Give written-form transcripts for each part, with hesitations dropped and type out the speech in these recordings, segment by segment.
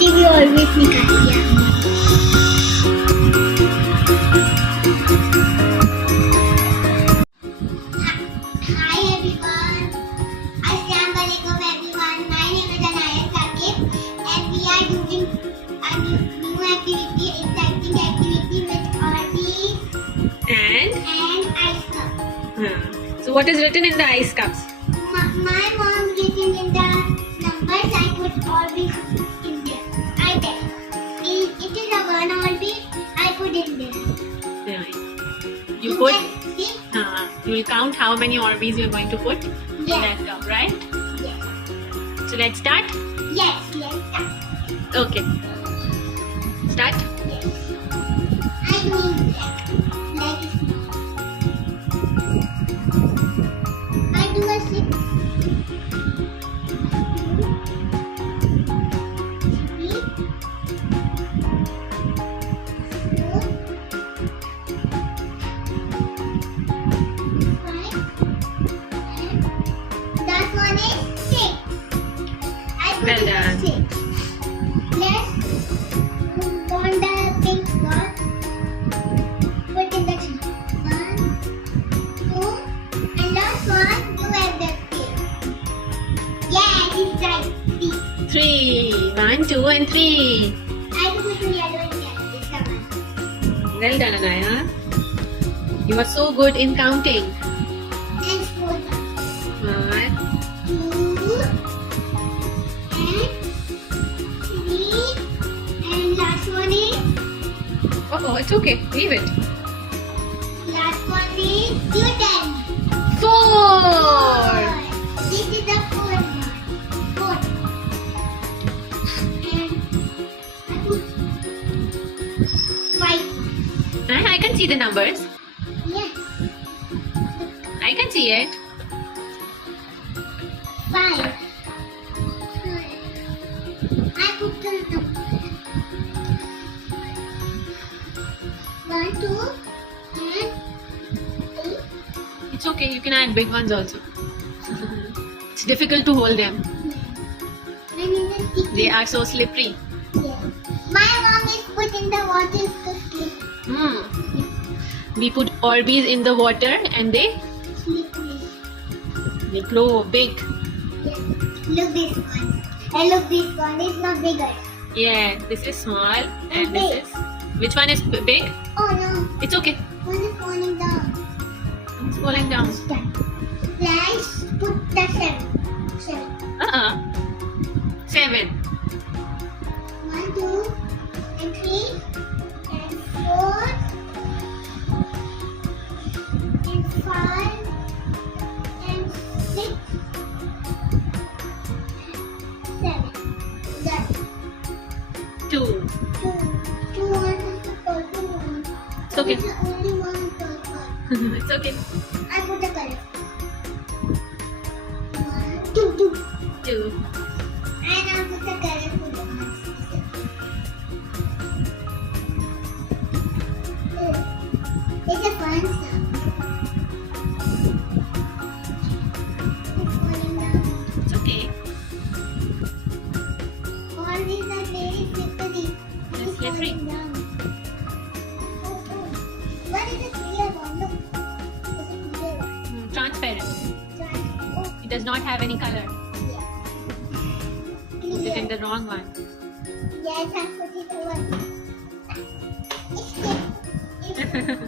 गिनती भी ऑर्बीज निकाली है। Hi everyone. Assalamu alaikum everyone. My name is Anaya Sakib and we are doing a new activity, exciting activity with orbeez And ice cup. So what is written in the ice cups? My mom written in the numbers. I put orbeez in there. I tell. It is a one orbeez. I put in there. Yeah. You put. can see? You will count how many orbeez you are going to put in Yes. that cup, right? Yes. So let's start. Yes. Let's start. Okay. Start. Yes. I need black. Black is small. I do a 6. 3, 4, 5, and that one is 6. I put Well it done. 6. Let's move on the pink one. Put in the 3. 1, 2, and last one, you have the 3. Yes, it's right. 3. 3. 1, 2, and 3. I put in yellow and yellow. It's the one. Well done, Anaya. You are so good in counting. And 4. 1, 2 and 3, and last one is it's okay. Leave it. last one is your 10. 4. This is the 4th one. 4. And I put 5. I can see the numbers. Yes. I can see it. 5. I put the number. 1, 2, and 3. It's okay. You can add big ones also. It's difficult to hold them. And in the sticky. They are so slippery. Yes. My mom is putting the water to sleep. We put orbeez in the water and they grow big. Yes. Look this one. And look this one. It's not bigger. Yeah, this is small and this is. Which one is big? Oh no. It's okay. One is falling down. It's falling down. It's done. Let's put the 7. 7. 7. 1, 2, and 3, and 4, and 5, and 6, 7. Done. 2. 2 ones is the purple one. It's okay. It's the only one purple. It's okay. I put the color. 1, 2, 2. 2. And I put the colorful ones. It's a fun sound. It's falling down. It's okay. All these are very slippery. They're It's slippery. falling down. What is a clear one? Look. It's a clear one. Transparent. Oh, It does not have any color. yes. Put it in Clear. the wrong one. Yes, I put it over. It's clear.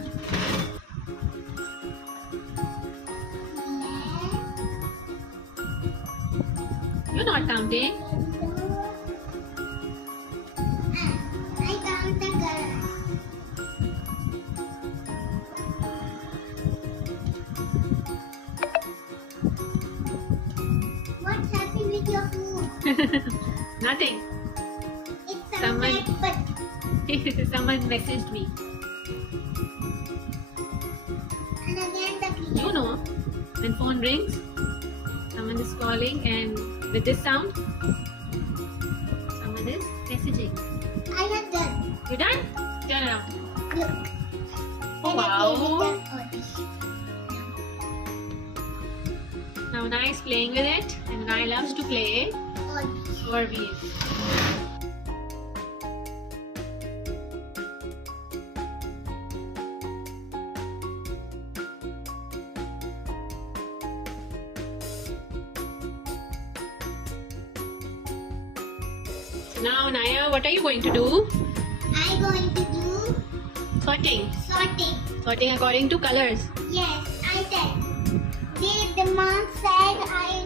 You're not counting. I count the colors. What's happened with your food? Nothing. It's Someone- some but Someone messaged me. and again the clear. You know, when phone rings, someone is calling and with this sound, someone is messaging. I have done. You done? Turn around. Look. Oh, And I wow. play with the orbeez. Now Nai is playing with it and Nai loves to play Orbeez. orbeez. Now, Naya, what are you going to do? I'm going to do Sorting. sorting. Sorting according to colors. Yes, I said. The mom said I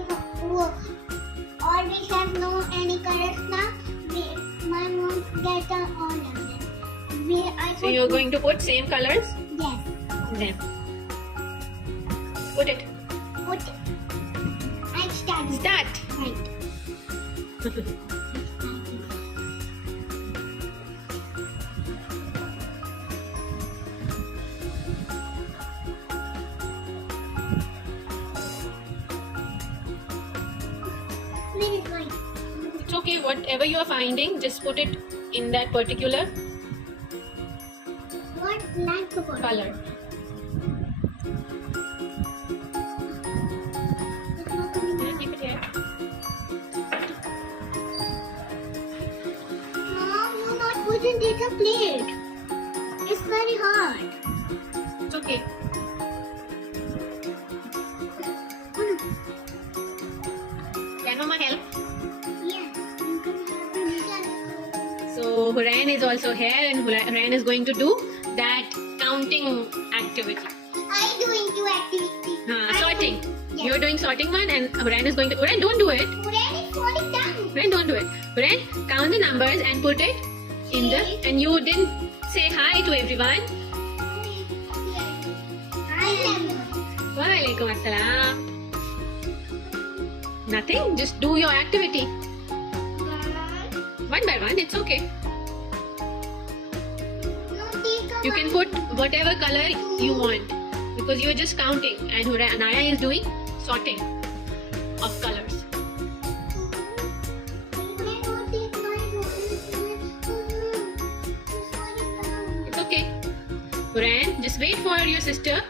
always have no any colors now. My mom get on all of them. So you're going to put same colors? Yes. Then put it. Put it. I start. Start. Right. Minute one. It's okay. Whatever you are finding, just put it in that particular What like the color? color. Yeah, keep it here. Mom, you're not putting it a plate. It's very hard. It's okay. Can Mama help? Yes, you can have a little. So Huran is also here, and Huran is going to do that counting activity. I'm doing two activities. Sorting. Yes. You're doing sorting one, and Huran is going to. Huran, don't do it. Huran is falling down. Huran, don't do it. Huran, count the numbers and put it in the. And you didn't say hi to everyone. I am. Walaikum assalam. Nothing. Just do your activity one by one. It's okay. You can put whatever color you want because you're just counting, and Anaya is doing sorting of colors. It's okay. Huran, just wait for your sister.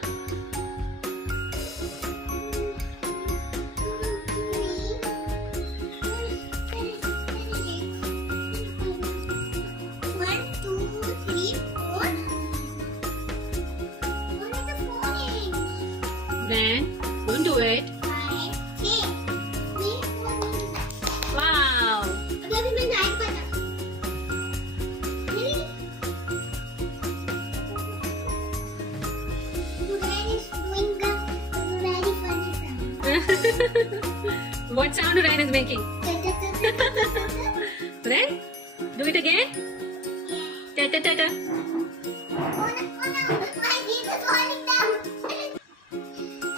Huran, don't do it. Wow. What sound Huran is making? Huran, do it again. Ta ta ta ta.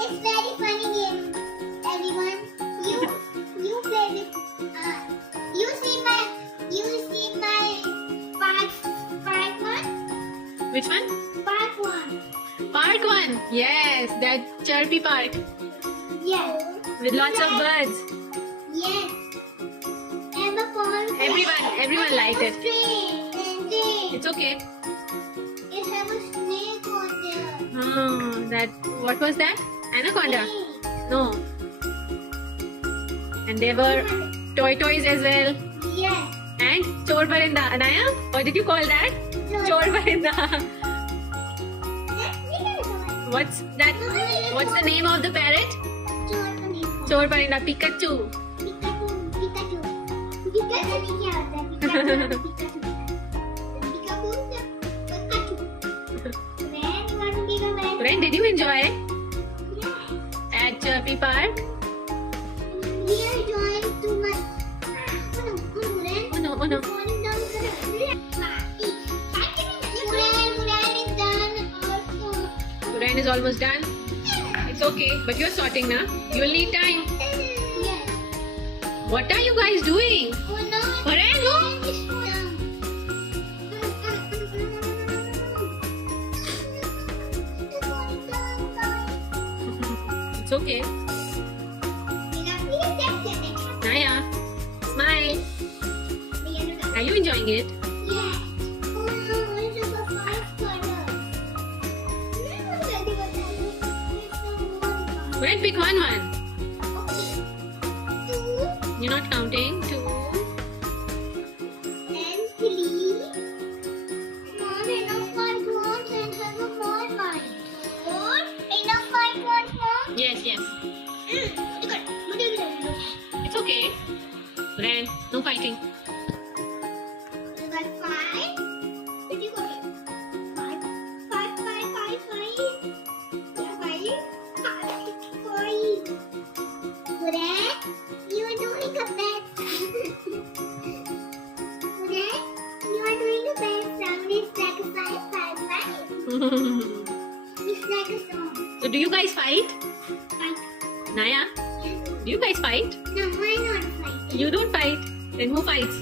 It's very funny game, everyone. You play with. You see my part one. Which one? Part one. Park one. Yes, that chirpy park Yes. with lots of birds. Yes. Everyone liked it. Snake. It's okay. It has a snake on there. That what was that? Anaconda? Snake. No. And there were toys as well. Yes. And chor parinda. Anaya, what did you call that? Chor parinda. What's that? What's the name of the parrot? Chor parinda. Pikachu. Friend, did you enjoy at Chirpy Park? We are going too much. Oh no, oh no. Falling down. Huran is almost done. It's okay, but you're sorting now. You will need time. Yes. What are you guys doing? Oh no. Huran, no. It's okay. Naya, smile. Are you enjoying it? Yes. Oh no, it is a 5 colors. Huran, pick one. Okay. 2 You're not counting. 2. and 3. Mom, enough 5 ones and have a more one. 4. Enough 5 ones, Mom? Yes, yes. Good. It's okay. Huran, no fighting. Do you guys fight? Fight. Naya, do you guys fight? No, why not fight? You don't fight. Then who fights?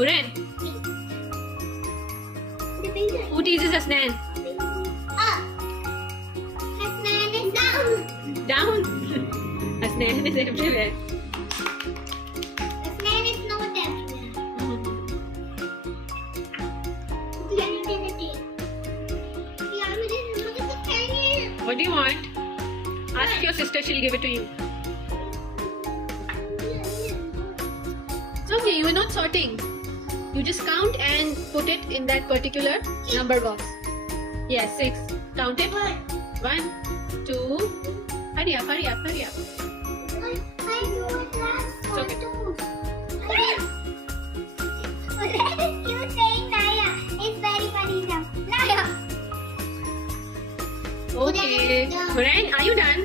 Huren. The finger. Who teases Hasnan? Up. Hasnan is down. Down. Hasnan is everywhere. Hasnan is not everywhere. Let me take the tape. Yeah, look at the canyon. What do you want? Ask your sister, she'll give it to you. It's okay, you are not sorting. You just count and put it in that particular number box. Yes, 6. Count it. 1, 2. Hurry up, hurry up, hurry up. It's okay. You saying Naya? It's very funny now. Naya. Okay. Huren, are you done?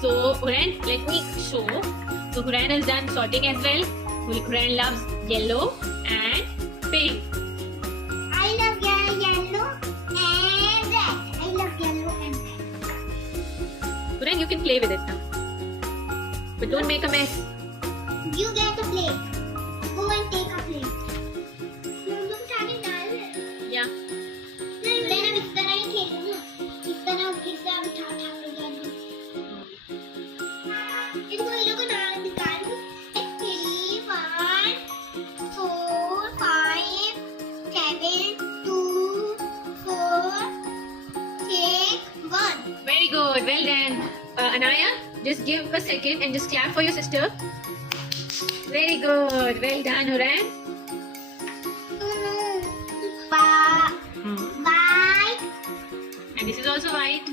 So, Huren, let me show. So, Huren has done sorting as well. Huren loves yellow and pink. I love yellow and red. I love yellow and red. Huren, you can play with it now. But don't make a mess. You get a plate. Go and take a plate. Yeah. Then I'm इस तरह ही खेलूंगा. इस तरह उठा के जाऊंगा. इनको ये लोग नाम निकाल दो. 3, 1, 4, 5, 7, 2, 4, 6, 1. Very good. Well done. Anaya, just give a second and just clap for your sister. Very good. Well done, Huren. White, And this is also white.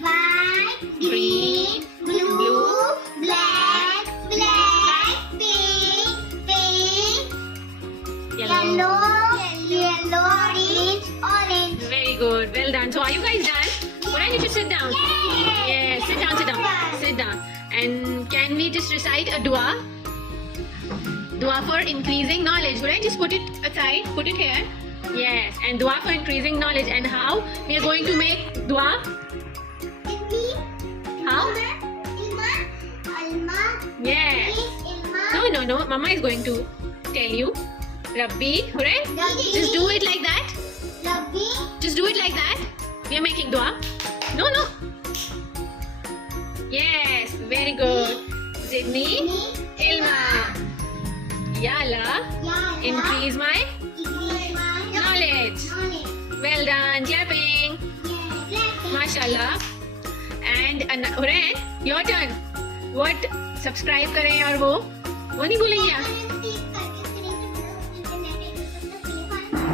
green, blue, black, pink, Yellow. yellow, orange. Very good. Well done. So are you guys done? Huren, you should sit down. Yay! Yes. Sit down. Sit down. Sit down. And can we just recite a dua? Dua for increasing knowledge. Huren, just put it aside. Put it here. Yes. And dua for increasing knowledge. And how we are going to make dua? How? Yes. No. Mama is going to tell you. Rabbi. Huren, just do it like that. Just do it like that. We are making dua. No. Yes. Very good. Zidni ilma. Ya Allah, increase my knowledge. Well done. Clapping. MashaAllah. And Huren, your turn. What? Subscribe करें और वो नहीं भूलेंगे आप.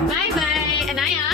Bye bye. Anaya.